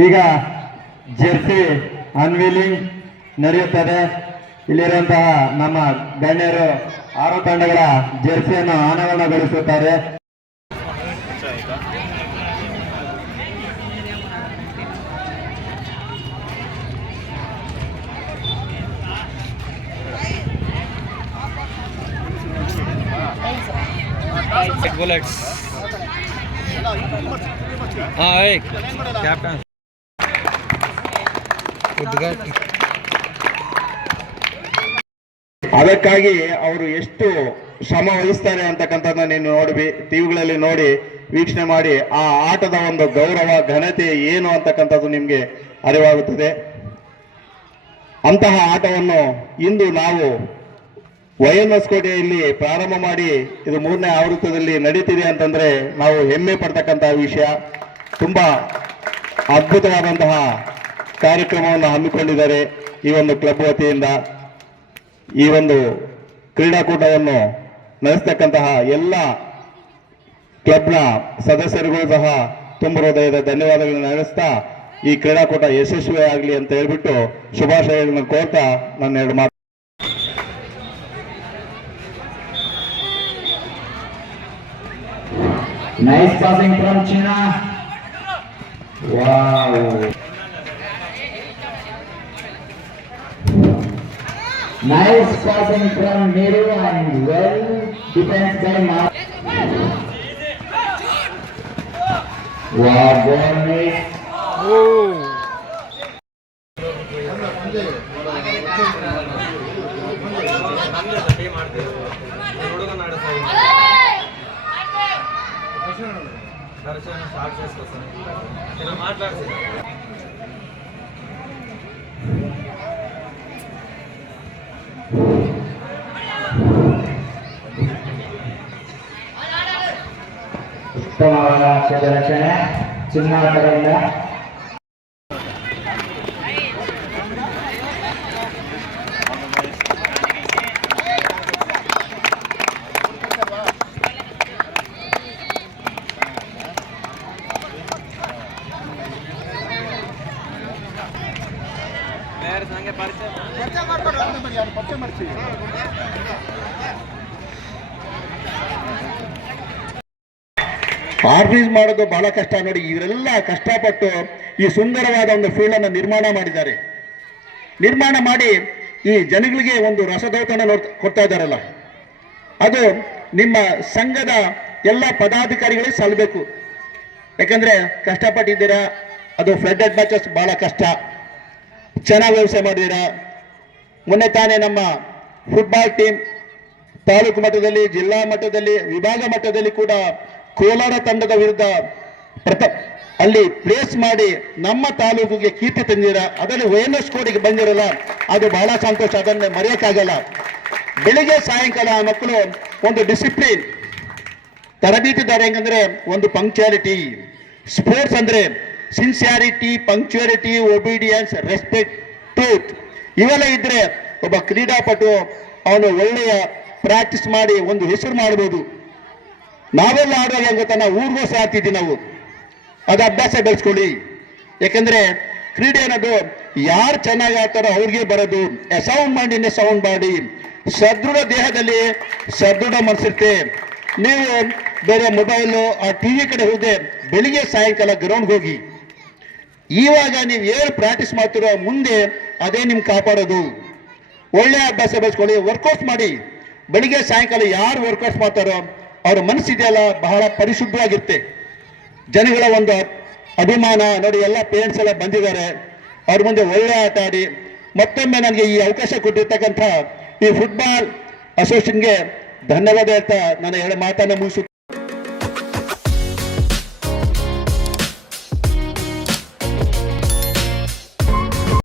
ಈಗ ಜೆರ್ಸಿ ಅನ್ವೀಲಿಂಗ್ ನಡೆಯುತ್ತದೆ. ಇಲ್ಲಿರುವಂತಹ ನಮ್ಮ ಗಣ್ಯರು 6 ತಂಡಗಳ ಜೆರ್ಸಿಯನ್ನು ಅನಾವರಣಗೊಳಿಸುತ್ತಾರೆ. बुलेट्स कैप्टन ಅದಕ್ಕಾಗಿ ಅವರು ಎಷ್ಟು ಶ್ರಮ ವಹಿಸ್ತಾರೆ ಅಂತಕ್ಕಂಥದ್ದನ್ನ ನೀನು ನೋಡಿ ಟಿವಿಗಳಲ್ಲಿ ನೋಡಿ ವೀಕ್ಷಣೆ ಮಾಡಿ ಆ ಆಟದ ಒಂದು ಗೌರವ ಘನತೆ ಏನು ಅಂತಕ್ಕಂಥದ್ದು ನಿಮಗೆ ಅರಿವಾಗುತ್ತದೆ. ಅಂತಹ ಆಟವನ್ನು ಇಂದು ನಾವು YNS ಕೋಟೆಯಲ್ಲಿ ಪ್ರಾರಂಭ ಮಾಡಿ ಇದು 3ನೇ ಆವೃತ್ತದಲ್ಲಿ ನಡೀತಿದೆ ಅಂತಂದ್ರೆ ನಾವು ಹೆಮ್ಮೆ ಪಡ್ತಕ್ಕಂತಹ ವಿಷಯ. ತುಂಬಾ ಅದ್ಭುತವಾದಂತಹ ಕಾರ್ಯಕ್ರಮವನ್ನು ಹಮ್ಮಿಕೊಂಡಿದ್ದಾರೆ ಈ ಒಂದು ಕ್ಲಬ್ ವತಿಯಿಂದ. ಈ ಒಂದು ಕ್ರೀಡಾಕೂಟವನ್ನು ನಡೆಸ್ತಕ್ಕಂತಹ ಎಲ್ಲ ಕ್ಲಬ್ನ ಸದಸ್ಯರಿಗೂ ಸಹ ತುಂಬ ಹೃದಯದ ಧನ್ಯವಾದಗಳನ್ನು ನಡೆಸ್ತಾ ಈ ಕ್ರೀಡಾಕೂಟ ಯಶಸ್ವಿಯಾಗಲಿ ಅಂತ ಹೇಳ್ಬಿಟ್ಟು ಶುಭಾಶಯಗಳನ್ನು ಕೋರ್ತಾ ನನ್ನ 2 ಮಾತು. Nice passing from China. Wow. Nice passing from Neru and well defense by Mark. Wow, ball miss. Start చేసుకొస్తాను ఇలా మాట్లాడుతుంది. ಉತ್ತಮವಾದ ರಚನೆ ಚಿನ್ನ ಕಡೆಯಿಂದ ಆರ್ಗನೈಸ್ ಮಾಡೋದು ಬಹಳ ಕಷ್ಟ ನೋಡಿ. ಇವರೆಲ್ಲ ಕಷ್ಟಪಟ್ಟು ಈ ಸುಂದರವಾದ ಒಂದು ಫೀಲ್ಡ್ ಅನ್ನು ನಿರ್ಮಾಣ ಮಾಡಿದ್ದಾರೆ. ನಿರ್ಮಾಣ ಮಾಡಿ ಈ ಜನಗಳಿಗೆ ಒಂದು ರಸದೌತಣ ಕೊಡ್ತಾ ಇದ್ದಾರಲ್ಲ, ಅದು ನಿಮ್ಮ ಸಂಘದ ಎಲ್ಲ ಪದಾಧಿಕಾರಿಗಳಿಗೆ ಸಲ್ಲಬೇಕು. ಯಾಕಂದ್ರೆ ಕಷ್ಟಪಟ್ಟಿದ್ದೀರಾ. ಅದು ಫ್ಲಡ್ಡೆಡ್ ಮ್ಯಾಚಸ್ ಬಹಳ ಕಷ್ಟ. ಚೆನ್ನಾಗಿ ವ್ಯವಸ್ಥೆ ಮಾಡಿದ್ದೀರಾ. ಮೊನ್ನೆ ತಾನೇ ನಮ್ಮ ಫುಟ್ಬಾಲ್ ಟೀಮ್ ತಾಲೂಕು ಮಟ್ಟದಲ್ಲಿ, ಜಿಲ್ಲಾ ಮಟ್ಟದಲ್ಲಿ, ವಿಭಾಗ ಮಟ್ಟದಲ್ಲಿ ಕೂಡ ಕೋಲಾರ ತಂಡದ ವಿರುದ್ಧ ಅಲ್ಲಿ ಪ್ಲೇಸ್ ಮಾಡಿ ನಮ್ಮ ತಾಲೂಕಿಗೆ ಕೀರ್ತಿ ತಂದಿರ. ಅದರಲ್ಲಿ YNS ಕೋಟೆಗೆ ಬಂದಿರಲ್ಲ, ಅದು ಬಹಳ ಸಂತೋಷ. ಅದನ್ನು ಮರೆಯೋಕ್ಕಾಗಲ್ಲ. ಬೆಳಿಗ್ಗೆ ಸಾಯಂಕಾಲ ಆ ಮಕ್ಕಳು ಒಂದು ಡಿಸಿಪ್ಲಿನ್ ತರಬೇತಿದಾರೆ. ಹೆಂಗಂದ್ರೆ ಒಂದು ಪಂಕ್ಚುಯಾಲಿಟಿ, ಸ್ಪೋರ್ಟ್ಸ್ ಅಂದ್ರೆ sincerity, punctuality, obedience, respect, truth ಇವೆಲ್ಲ ಇದ್ರೆ ಒಬ್ಬ ಕ್ರೀಡಾಪಟು ಅವನು ಒಳ್ಳೆಯ ಪ್ರಾಕ್ಟೀಸ್ ಮಾಡಿ ಒಂದು ಹೆಸರು ಮಾಡಬಹುದು. ನಾವೆಲ್ಲ ಆಡುವಾಗ ಹೆಂಗ ಗೊತ್ತಾ, ನಾವು ಊರ್ಗೋಸ ಆಡ್ತಿದ್ವಿ. ನಾವು ಅದು ಅಭ್ಯಾಸ ಬೆಳೆಸ್ಕೊಳ್ಳಿ. ಯಾಕಂದ್ರೆ ಕ್ರೀಡೆ ಅನ್ನೋದು ಯಾರು ಚೆನ್ನಾಗಿ ಆಡ್ತಾರೋ ಅವ್ರಿಗೆ ಬರೋದು. A sound mind in a sound body. ಸದೃಢ ದೇಹದಲ್ಲಿ ಸದೃಢ ಮನಸ್ಸಿರುತ್ತೆ. ನೀವು ಬೇರೆ ಮೊಬೈಲು ಆ ಟಿವಿ ಕಡೆ ಹೋದೆ, ಬೆಳಿಗ್ಗೆ ಸಾಯಂಕಾಲ ಗ್ರೌಂಡ್ಗೆ ಹೋಗಿ. ಇವಾಗ ನೀವು ಏನು ಪ್ರಾಕ್ಟೀಸ್ ಮಾಡ್ತಿರೋ ಮುಂದೆ ಅದೇ ನಿಮ್ಗೆ ಕಾಪಾಡೋದು. ಒಳ್ಳೆ ಅಭ್ಯಾಸ ಬೆಳೆಸ್ಕೊಳ್ಳಿ, ವರ್ಕೌಟ್ ಮಾಡಿ. ಬೆಳಿಗ್ಗೆ ಸಾಯಂಕಾಲ ಯಾರು ವರ್ಕೌಟ್ ಮಾಡ್ತಾರೋ ಅವರ ಮನಸ್ಸಿದೆಯಲ್ಲ ಬಹಳ ಪರಿಶುದ್ಧವಾಗಿರುತ್ತೆ. ಜನಗಳ ಒಂದು ಅಭಿಮಾನ ನೋಡಿ. ಎಲ್ಲ ಪೇರೆಂಟ್ಸ್ ಎಲ್ಲ ಬಂದಿದ್ದಾರೆ, ಅವ್ರ ಮುಂದೆ ಒಳ್ಳೆ ಆಟ ಆಡಿ. ಮತ್ತೊಮ್ಮೆ ನನಗೆ ಈ ಅವಕಾಶ ಕೊಟ್ಟಿರ್ತಕ್ಕಂಥ ಈ ಫುಟ್ಬಾಲ್ ಅಸೋಸಿಯೇಷನ್ಗೆ ಧನ್ಯವಾದ ಹೇಳ್ತಾ ನನ್ನ 2 ಮಾತನ್ನು ಮುಗಿಸುತ್ತೆ.